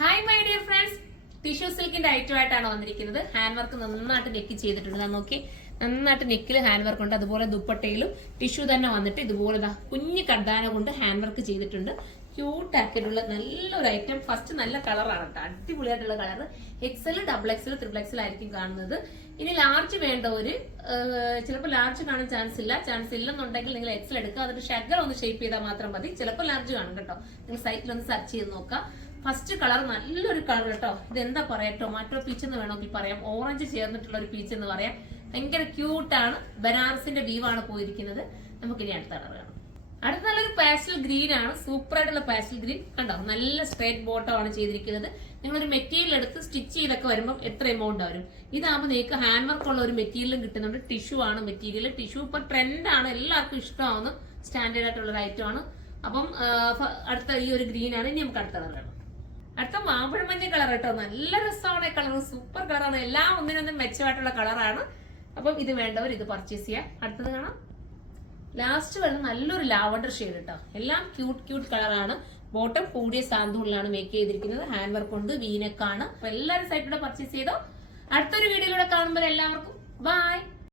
Hi my dear friends, tissue സിൽക്കിന്റെ ഐറ്റമായിട്ടാണ് വന്നിരിക്കുന്നത്. ഹാൻഡ് വർക്ക് നന്നായിട്ട് നെക്ക് ചെയ്തിട്ടുണ്ട്. നോക്കി, നന്നായിട്ട് നെക്കിൽ ഹാൻഡ് വർക്ക് ഉണ്ട്. അതുപോലെ ദുപ്പട്ടയിലും ടിഷ്യൂ തന്നെ വന്നിട്ട് ഇതുപോലെ കുഞ്ഞു കർദാന കൊണ്ട് ഹാൻഡ് വർക്ക് ചെയ്തിട്ടുണ്ട്. ക്യൂട്ട് ആക്കിയിട്ടുള്ള നല്ലൊരു ഐറ്റം. ഫസ്റ്റ് നല്ല കളറാണ് കേട്ടോ, അടിപൊളിയായിട്ടുള്ള colour. XL, double XL, triple XL ആയിരിക്കും കാണുന്നത്. ഇനി ലാർജ് വേണ്ടവര് ചിലപ്പോൾ ലാർജ് കാണാൻ ചാൻസ് ഇല്ലെന്നുണ്ടെങ്കിൽ നിങ്ങൾ എക്സൽ എടുക്കുക. അതിന്റെ ഷഗർ ഒന്ന് ഷേപ്പ് ചെയ്താൽ മാത്രം മതി. ചിലപ്പോൾ ലാർജ് കാണും കേട്ടോ. നിങ്ങൾ സൈറ്റിൽ ഒന്ന് സെർച്ച് ചെയ്ത് നോക്കാം. ഫസ്റ്റ് കളർ നല്ലൊരു കളർ കേട്ടോ. ഇതെന്താ പറയാ, ടൊമാറ്റോ പീച്ച് എന്ന് വേണമെങ്കിൽ പറയാം, ഓറഞ്ച് ചേർന്നിട്ടുള്ള ഒരു പീച്ച് എന്ന് പറയാം. ഭയങ്കര ക്യൂട്ടാണ്. ബനാറസിന്റെ വീവാണ് പോയിരിക്കുന്നത്. നമുക്കിനി അടുത്ത കളർ കാണാം. അടുത്ത നല്ലൊരു പാസ്റ്റൽ ഗ്രീൻ ആണ്. സൂപ്പർ ആയിട്ടുള്ള പാസ്റ്റൽ ഗ്രീൻ കണ്ടോ. നല്ല സ്ട്രേറ്റ് ബോട്ടം ആണ് ചെയ്തിരിക്കുന്നത്. നിങ്ങളൊരു മെറ്റീരിയൽ എടുത്ത് സ്റ്റിച്ച് ചെയ്തൊക്കെ വരുമ്പോൾ എത്ര എമൗണ്ട് വരും. ഇതാകുമ്പോൾ നിങ്ങൾക്ക് ഹാൻഡ് വർക്ക് ഉള്ള ഒരു മെറ്റീരിയലും കിട്ടുന്നുണ്ട്. ടിഷ്യൂ ആണ് മെറ്റീരിയൽ. ടിഷ്യൂ ഇപ്പൊ ട്രെൻഡ് ആണ്, എല്ലാവർക്കും ഇഷ്ടമാവുന്നു. സ്റ്റാൻഡേർഡ് ആയിട്ടുള്ള ഒരു ഐറ്റം ആണ്. അപ്പം അടുത്ത ഈ ഒരു ഗ്രീൻ ആണ്. ഇനി നമുക്ക് അടുത്ത കളർ കാണാം. അടുത്ത മാമ്പഴമഞ്ഞ കളർ കേട്ടോ. നല്ല രസമാണ് ഈ കളർ. സൂപ്പർ കളറാണ്. എല്ലാം ഒന്നിനൊന്നും മെച്ചമായിട്ടുള്ള കളറാണ്. അപ്പം ഇത് വേണ്ടവർ ഇത് പർച്ചേസ് ചെയ്യാം. അടുത്തത് കാണാം. ലാസ്റ്റ് വരുന്ന നല്ലൊരു ലാവണ്ടർ ഷെയ്ഡ് കേട്ടോ. എല്ലാം ക്യൂട്ട് കളറാണ്. ബോട്ടം കൂടിയ സാന്തൂണിലാണ് മേക്ക് ചെയ്തിരിക്കുന്നത്. ഹാൻഡ് വർക്ക് കൊണ്ട് വീനക്കാണ്. അപ്പൊ എല്ലാവരും സൈറ്റിലൂടെ പർച്ചേസ് ചെയ്തോ. അടുത്തൊരു വീഡിയോയിലൂടെ കാണുമ്പോൾ എല്ലാവർക്കും ബൈ.